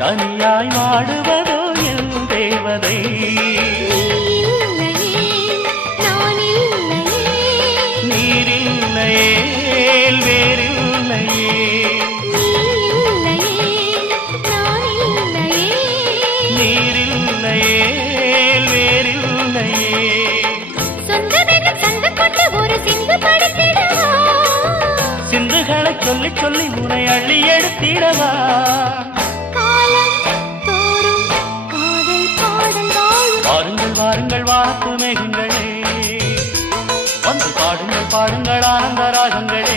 தனியாய் வாடுவதோ என் தேவதை. நீரில்லையே வேறில்லையே, நீரில்லையே வேறில்லையே. சிந்துகளை சொல்லி சொல்லி உனை அள்ளி எடுத்திடவா. வாருங்கள் வாருங்கள் வாத்து மேகங்களே, வந்து பாடுங்கள் பாடுங்கள் ஆனந்த ராகங்களே.